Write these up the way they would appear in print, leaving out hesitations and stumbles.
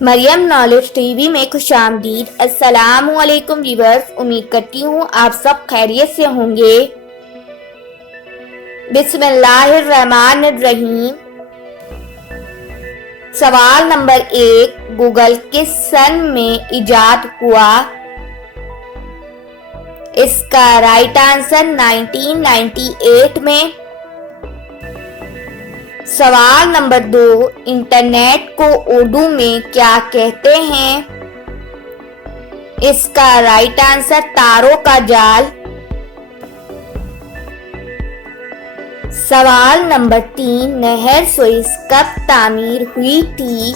Maryam knowledge TV में खुशामदीद। अस्सलामुअलैकुम viewers, उम्मीद करती हूँ आप सब खैरियत से होंगे। बिस्मिल्लाहिर्रहमानिर्रहीम। सवाल नंबर 1, गूगल किस सन में इजाद हुआ? इसका राइट आंसर 1998 में। सवाल नंबर 2, इंटरनेट को उर्दू में क्या कहते हैं? इसका राइट आंसर तारों का जाल। सवाल नंबर 3, नहर सुएज कब तामीर हुई थी?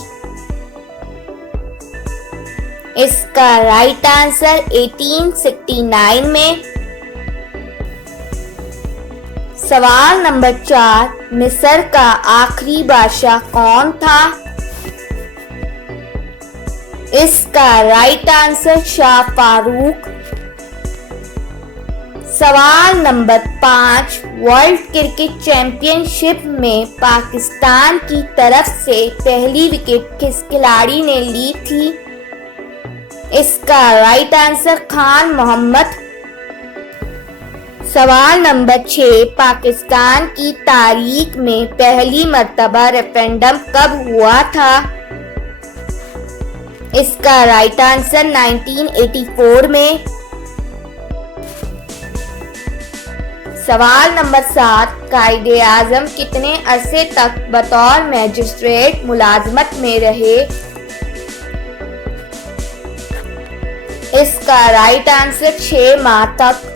इसका राइट आंसर 1869 में। सवाल नंबर 4, मिस्र का आखिरी बादशाह कौन था? इसका राइट आंसर शाह फारूक। सवाल नंबर 5, वर्ल्ड क्रिकेट चैंपियनशिप में पाकिस्तान की तरफ से पहली विकेट किस खिलाड़ी ने ली थी? इसका राइट आंसर खान मोहम्मद। सवाल नंबर 6, पाकिस्तान की तारीख में पहली मर्तबा रेफरेंडम कब हुआ था? इसका राइट आंसर 1984 में। सवाल नंबर 7, कायदे आजम कितने अरसे तक बतौर मैजिस्ट्रेट मुलाजमत में रहे? इसका राइट आंसर 6 माह तक।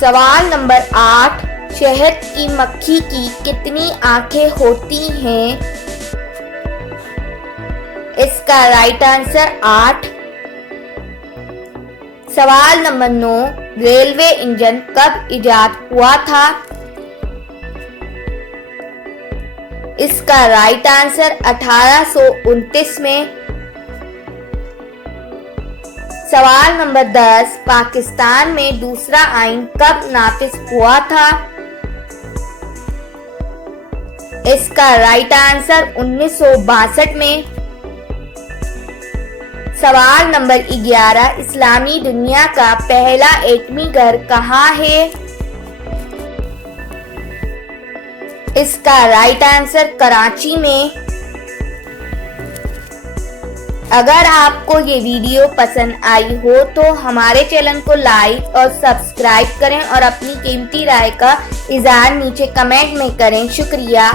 सवाल नंबर 8, शहद की मक्खी की कितनी आंखें होती हैं? इसका राइट आंसर 8। सवाल नंबर 9, रेलवे इंजन कब इजाद हुआ था? इसका राइट आंसर 1829 में। सवाल नंबर 10, पाकिस्तान में दूसरा आईन कब नाफिज हुआ था? इसका राइट आंसर 1962 में। सवाल नंबर 11, इस्लामी दुनिया का पहला एटमी घर कहाँ है? इसका राइट आंसर कराची में। अगर आपको ये वीडियो पसंद आई हो तो हमारे चैनल को लाइक और सब्सक्राइब करें और अपनी कीमती राय का इज़हार नीचे कमेंट में करें। शुक्रिया।